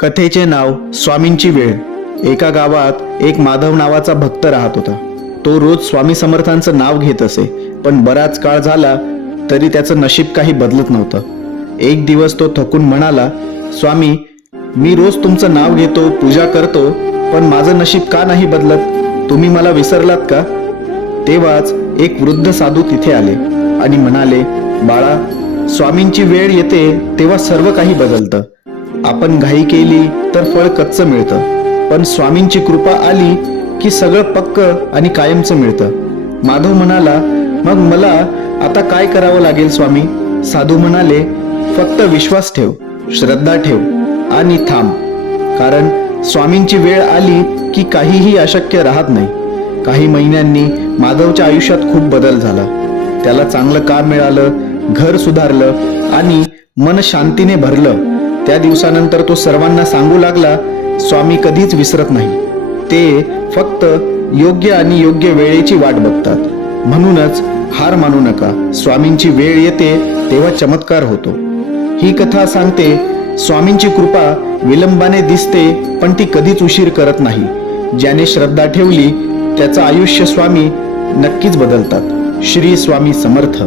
कथेचे नाव स्वामींची वेळ. एका गावात एक माधव नावाचा भक्त राहत होता. तो रोज स्वामी समर्थांचं नाव घेत असे, पण बराच काळ झाला तरी त्याचं नशीब काही बदलत नव्हतं. एक दिवस तो थकून म्हणाला, स्वामी, मी रोज तुमचं नाव घेतो, पूजा करतो, पण माझं नशीब का नाही बदलत? तुम्ही मला विसरलात का? तेव्हाच एक वृद्ध साधू तिथे आले आणि म्हणाले, बाळा, स्वामींची वेळ येते तेव्हा सर्व काही बदलतं. आपण घाई केली तर फळ कच्चं मिळतं, पण स्वामींची कृपा आली की सगळं पक्क आणि कायमचं मिळतं. माधव म्हणाला, मग मला आता काय करावं लागेल स्वामी? साधू म्हणाले, फक्त विश्वास ठेव, श्रद्धा ठेव आणि थांब, कारण स्वामींची वेळ आली की काहीही अशक्य राहत नाही. काही महिन्यांनी माधवच्या आयुष्यात खूप बदल झाला. त्याला चांगलं काम मिळालं, घर सुधारलं आणि मन शांतीने भरलं. त्या दिवसानंतर तो सर्वांना सांगू लागला, स्वामी कधीच विसरत नाही, ते फक्त योग्य आणि योग्य वेळेची वाट बघतात. म्हणूनच हार मानू नका, स्वामींची वेळ येते तेव्हा चमत्कार होतो. ही कथा सांगते, स्वामींची कृपा विलंबाने दिसते पण ती कधीच उशीर करत नाही. ज्याने श्रद्धा ठेवली त्याचं आयुष्य स्वामी नक्कीच बदलतात. श्री स्वामी समर्थ.